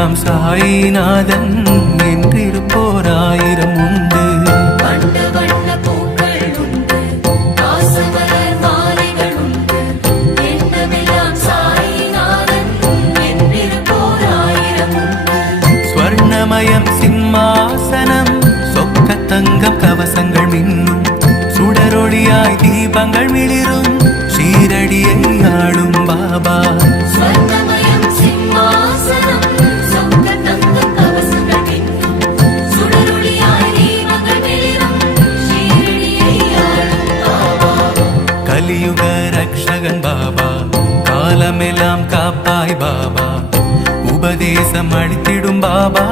இடமெல்லாம் சாயிநாதன் என்றிருப்போர் ஆயிரம் உண்டு. ஸ்வர்ணமயம் சிம்மாசனம் சொக்க தங்கம் கவசங்கள் மின்னும் சுடரொளியாய் தீபங்கள் மிளிரும் ஷீரடியை ஆளும் பாபா. கலியுக ரக்ஷகன் பாபா, காலமெல்லாம் காப்பாய் பாபா, உபதேசம் அளித்திடும் பாபா.